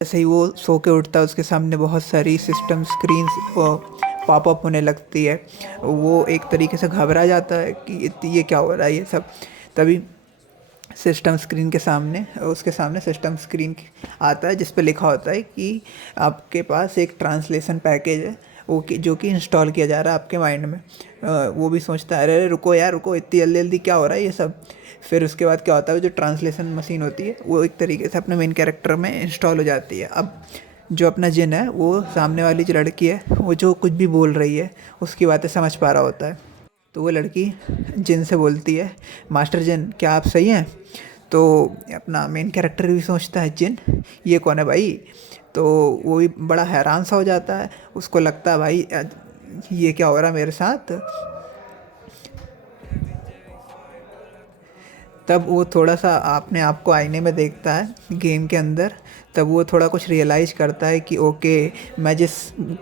जैसे ही वो सो के उठता है उसके सामने बहुत सारी सिस्टम स्क्रीन्स पॉपअप होने लगती है। वो एक तरीके से घबरा जाता है कि ये क्या हो रहा है ये सब। तभी सिस्टम स्क्रीन के सामने उसके सामने सिस्टम स्क्रीन आता है जिस पे लिखा होता है कि आपके पास एक ट्रांसलेशन पैकेज है वो कि जो कि इंस्टॉल किया जा रहा है आपके माइंड में। वो भी सोचता है अरे अरे रुको यार रुको, इतनी जल्दी जल्दी क्या हो रहा है ये सब। फिर उसके बाद क्या होता है, जो ट्रांसलेशन मशीन होती है वो एक तरीके से अपने मेन कैरेक्टर में इंस्टॉल हो जाती है। अब जो अपना जिन है वो सामने वाली जो लड़की है वो जो कुछ भी बोल रही है उसकी बातें समझ पा रहा होता है। तो वो लड़की जिन से बोलती है, मास्टर जिन क्या आप सही हैं? तो अपना मेन कैरेक्टर भी सोचता है जिन ये कौन है भाई। तो वो भी बड़ा हैरान सा हो जाता है, उसको लगता है भाई ये क्या हो रहा है मेरे साथ। तब वो थोड़ा सा अपने आप को आईने में देखता है गेम के अंदर। तब वो थोड़ा कुछ रियलाइज़ करता है कि ओके, मैं जिस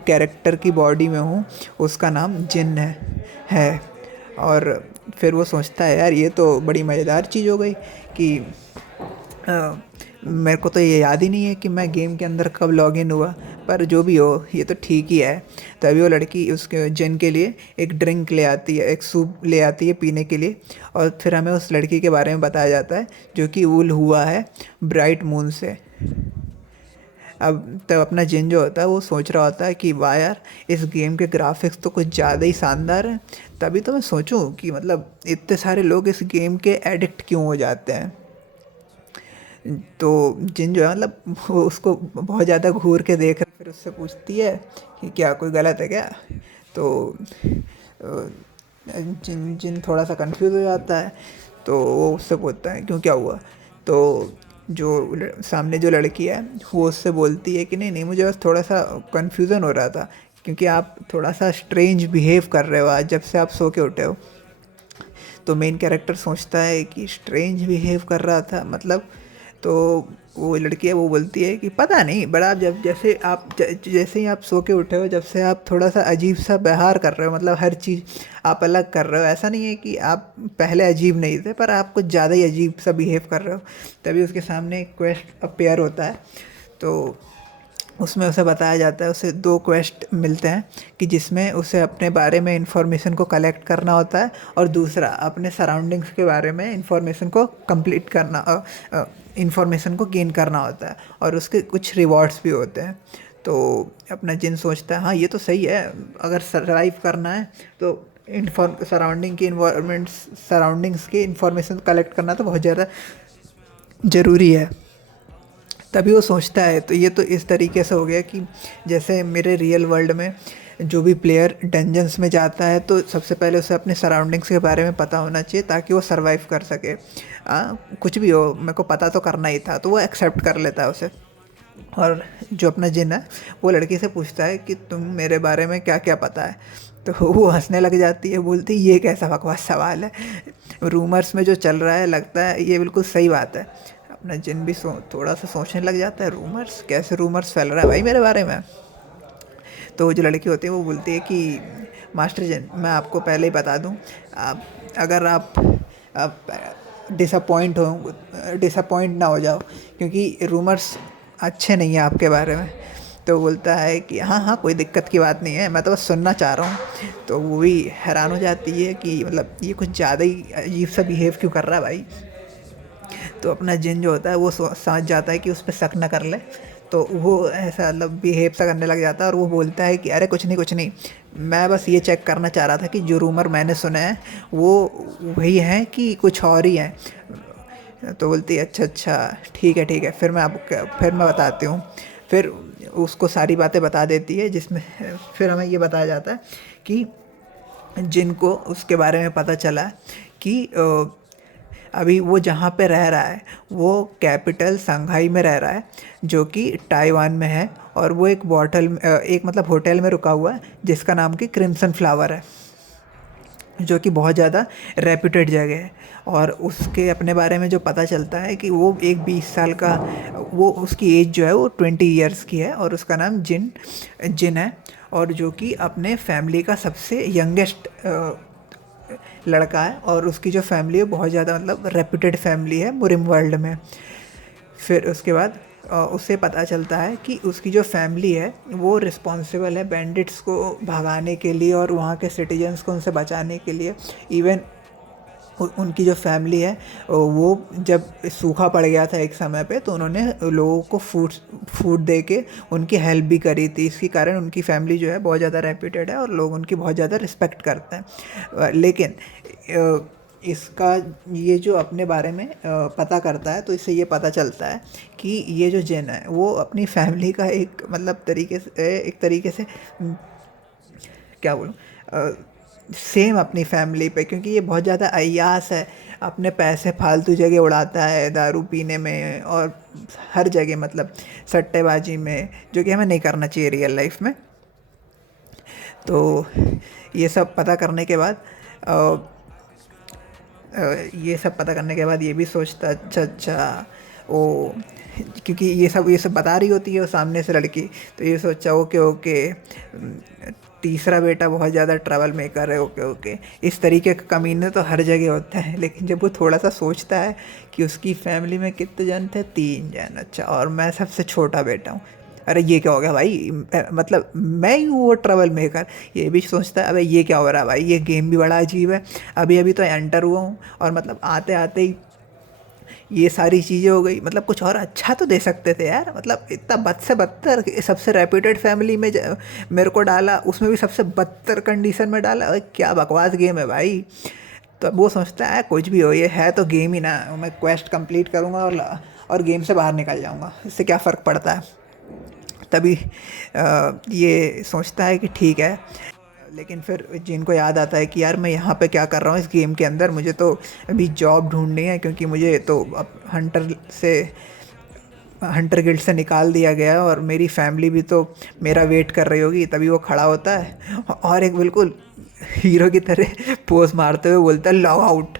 कैरेक्टर की बॉडी में हूँ उसका नाम जिन है। और फिर वो सोचता है यार ये तो बड़ी मज़ेदार चीज़ हो गई कि अ, मेरे को तो ये याद ही नहीं है कि मैं गेम के अंदर कब लॉगिन हुआ। पर जो भी हो ये तो ठीक ही है। तभी वो लड़की उसके जिन के लिए एक ड्रिंक ले आती है, एक सूप ले आती है पीने के लिए। और फिर हमें उस लड़की के बारे में बताया जाता है जो कि वूल हुआ है ब्राइट मून से। अब तब अपना जिन जो होता है वो सोच रहा होता है कि वाह यार, इस गेम के ग्राफिक्स तो कुछ ज़्यादा ही शानदार हैं। तभी तो मैं सोचूं कि मतलब इतने सारे लोग इस गेम के एडिक्ट क्यों हो जाते हैं। तो जिन जो है मतलब वो उसको बहुत ज़्यादा घूर के देख रहा है। फिर उससे पूछती है कि क्या कोई गलत है क्या। तो जिन जिन थोड़ा सा कंफ्यूज हो जाता है। तो वो उससे पूछता है क्यों क्या हुआ। तो जो सामने जो लड़की है वो उससे बोलती है कि नहीं नहीं, मुझे बस थोड़ा सा कन्फ्यूज़न हो रहा था क्योंकि आप थोड़ा सा स्ट्रेंज बिहेव कर रहे हो आज जब से आप सो के उठे हो। तो मेन कैरेक्टर सोचता है कि स्ट्रेंज बिहेव कर रहा था मतलब। तो वो लड़की है वो बोलती है कि पता नहीं, बड़ा आप जब जैसे ही आप सो के उठे हो जब से आप थोड़ा सा अजीब सा व्यवहार कर रहे हो, मतलब हर चीज़ आप अलग कर रहे हो। ऐसा नहीं है कि आप पहले अजीब नहीं थे, पर आप कुछ ज़्यादा ही अजीब सा बिहेव कर रहे हो। तभी उसके सामने एक क्वेस्ट अपेयर होता है। तो उसमें उसे बताया जाता है, उसे 2 क्वेस्ट मिलते हैं कि जिसमें उसे अपने बारे में इन्फॉर्मेशन को कलेक्ट करना होता है और दूसरा अपने सराउंडिंग्स के बारे में इन्फॉर्मेशन को कंप्लीट करना, इन्फॉर्मेशन को गेन करना होता है और उसके कुछ रिवॉर्ड्स भी होते हैं। तो अपना जिन सोचता है हाँ ये तो सही है, अगर सर्वाइव करना है तो सराउंडिंग्स की इन्फॉर्मेशन कलेक्ट करना तो बहुत ज़्यादा ज़रूरी है। तभी वो सोचता है। तो ये तो इस तरीके से हो गया कि जैसे मेरे रियल वर्ल्ड में जो भी प्लेयर डंजन्स में जाता है तो सबसे पहले उसे अपने सराउंडिंग्स के बारे में पता होना चाहिए ताकि वो सरवाइव कर सके। कुछ भी हो मेरे को पता तो करना ही था, तो वो एक्सेप्ट कर लेता है उसे। और जो अपना जिन है वो लड़की से पूछता है कि तुम मेरे बारे में क्या क्या पता है। तो वो हंसने लग जाती है, बोलती ये कैसा बकवास सवाल है, रूमर्स में जो चल रहा है लगता है ये बिल्कुल सही बात है। अपना जिन भी थोड़ा सा सोचने लग जाता है, रूमर्स कैसे, रूमर्स फैल रहा है भाई मेरे बारे में। तो वो जो लड़की होती है वो बोलती है कि मास्टर जिन मैं आपको पहले ही बता दूं, आप अगर आप डिसअपॉइंट ना हो जाओ क्योंकि रूमर्स अच्छे नहीं हैं आपके बारे में। तो बोलता है कि हाँ हाँ कोई दिक्कत की बात नहीं है, मैं तो बस सुनना चाह रहा हूँ। तो वो भी हैरान हो जाती है कि मतलब ये कुछ ज़्यादा ही अजीब सा बिहेव क्यों कर रहा है भाई। तो अपना जिन जो होता है वो समझ जाता है कि उस पर शक न कर ले। तो वो ऐसा मतलब बिहेव सा करने लग जाता है और वो बोलता है कि अरे कुछ नहीं कुछ नहीं, मैं बस ये चेक करना चाह रहा था कि जो रूमर मैंने सुने हैं वो वही हैं कि कुछ और ही हैं। तो बोलती है अच्छा अच्छा ठीक है, फिर मैं बताती हूँ। फिर उसको सारी बातें बता देती है जिसमें फिर हमें ये बताया जाता है कि जिनको उसके बारे में पता चला कि अभी वो जहाँ पे रह रहा है वो कैपिटल शंघाई में रह रहा है जो कि ताइवान में है। और वो एक मतलब होटल में रुका हुआ है जिसका नाम कि क्रिम्सन फ्लावर है, जो कि बहुत ज़्यादा रेप्यूटेड जगह है। और उसके अपने बारे में जो पता चलता है कि वो एक 20 साल का, वो उसकी एज जो है वो 20 ईयर्स की है और उसका नाम जिन जिन है। और जो कि अपने फैमिली का सबसे यंगेस्ट लड़का है और उसकी जो फैमिली है बहुत ज़्यादा मतलब रेप्यूटेड फैमिली है मुरिम वर्ल्ड में। फिर उसके बाद उसे पता चलता है कि उसकी जो फैमिली है वो रिस्पॉन्सिबल है बैंडिट्स को भगाने के लिए और वहाँ के सिटीजन्स को उनसे बचाने के लिए। इवन उनकी जो फैमिली है वो जब सूखा पड़ गया था एक समय पे, तो उन्होंने लोगों को फूड दे के उनकी हेल्प भी करी थी। इसके कारण उनकी फैमिली जो है बहुत ज़्यादा रेप्यूटेड है और लोग उनकी बहुत ज़्यादा रिस्पेक्ट करते हैं। लेकिन इसका ये जो अपने बारे में पता करता है, तो इससे ये पता चलता है कि ये जो जिन है वो अपनी फैमिली का एक मतलब एक तरीके से क्या बोलूँ, सेम अपनी फैमिली पे, क्योंकि ये बहुत ज़्यादा अय्यास है, अपने पैसे फालतू जगह उड़ाता है, दारू पीने में और हर जगह, मतलब सट्टेबाजी में, जो कि हमें नहीं करना चाहिए रियल लाइफ में। तो ये सब पता करने के बाद ये भी सोचता, अच्छा अच्छा ओ, क्योंकि ये सब बता रही होती है वो सामने से लड़की, तो ये सोचा ओके ओके, तीसरा बेटा बहुत ज़्यादा ट्रबल मेकर है, ओके ओके। इस तरीके का कमीने तो हर जगह होता है। लेकिन जब वो थोड़ा सा सोचता है कि उसकी फैमिली में कितने जन थे, 3 जन, अच्छा, और मैं सबसे छोटा बेटा हूँ, अरे ये क्या हो गया भाई, मतलब मैं ही हूँ वो ट्रबल मेकर। ये भी सोचता है अबे ये क्या हो रहा है भाई, ये गेम भी बड़ा अजीब है, अभी अभी तो एंटर हुआ हूँ और मतलब आते आते ही ये सारी चीज़ें हो गई। मतलब कुछ और अच्छा तो दे सकते थे यार, मतलब इतना बद से बदतर, सबसे रेप्यूटेड फैमिली में मेरे को डाला, उसमें भी सबसे बदतर कंडीशन में डाला, अरे क्या बकवास गेम है भाई। तो अब वो सोचता है कुछ भी हो, ये है तो गेम ही ना, मैं क्वेस्ट कंप्लीट करूँगा और गेम से बाहर निकल जाऊँगा, इससे क्या फ़र्क पड़ता है। तभी ये सोचता है कि ठीक है। लेकिन फिर जिनको याद आता है कि यार मैं यहाँ पे क्या कर रहा हूँ इस गेम के अंदर, मुझे तो अभी जॉब ढूंढनी है, क्योंकि मुझे तो अब हंटर गिल्ड से निकाल दिया गया है और मेरी फैमिली भी तो मेरा वेट कर रही होगी। तभी वो खड़ा होता है और एक बिल्कुल हीरो की तरह पोज मारते हुए बोलता है लॉग आउट।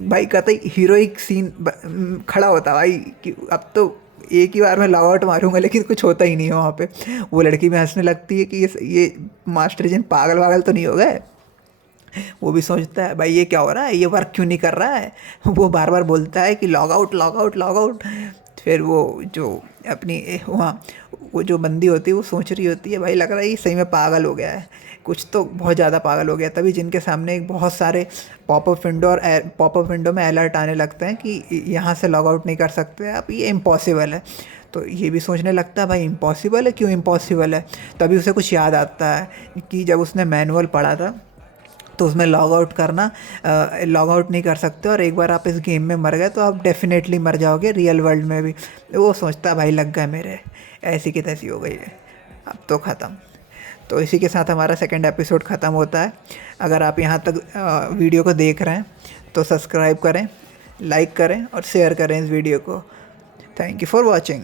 भाई कतई हीरोइक सीन खड़ा होता भाई कि अब तो एक ही बार में लॉग आउट मारूंगा, लेकिन कुछ होता ही नहीं है वहाँ पे। वो लड़की भी हंसने लगती है कि ये मास्टर जिन पागल वागल तो नहीं हो गए। वो भी सोचता है भाई ये क्या हो रहा है, ये वर्क क्यों नहीं कर रहा है। वो बार बार बोलता है कि log out log out log out. फिर वो जो अपनी वहाँ वो जो बंदी होती है वो सोच रही होती है भाई लग रहा है ये सही में पागल हो गया है, कुछ तो बहुत ज़्यादा पागल हो गया। तभी जिनके सामने बहुत सारे पॉपअप विंडो में अलर्ट आने लगते हैं कि यहाँ से लॉग आउट नहीं कर सकते आप, ये इम्पॉसिबल है। तो ये भी सोचने लगता है भाई इम्पॉसिबल है, क्यों इम्पॉसिबल है। तभी उसे कुछ याद आता है कि जब उसने मैनुअल पढ़ा था तो उसमें लॉग आउट नहीं कर सकते, और एक बार आप इस गेम में मर गए तो आप डेफिनेटली मर जाओगे रियल वर्ल्ड में भी। वो सोचता है भाई लग गए मेरे, ऐसी की तैसी हो गई है, अब तो ख़त्म। तो इसी के साथ हमारा सेकंड एपिसोड ख़त्म होता है। अगर आप यहाँ तक वीडियो को देख रहे हैं तो सब्सक्राइब करें, लाइक करें और शेयर करें इस वीडियो को। Thank you for watching.